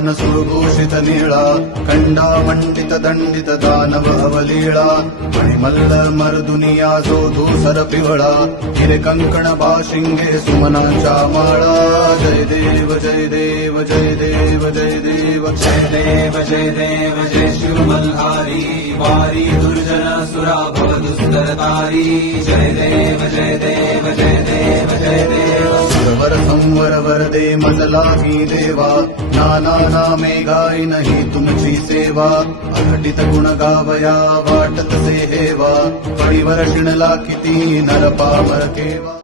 सिंहासन सुरभूषित नीळा खंडा मंडित दंडित दानव अवलीळा मणिमल्ल मर्दुनिया जो धूसर पिवळा हिरे कंकण बाशिंगे सुमनाच्या माळा जय देव जय देव जय देव जय देव जय देव जय देव जय शिव मल्हारी वारी दुर्जन सुरा भव दुस्तरतारी जय देव जय देव जय देव जय देव सुरवर संवर वरदे मजला ही देवा नाना नामे गाई नहीं तुमची सेवा अघटित गुण गावया वाटत से हेवा पडिवर शिणला किती नर पामर केवा।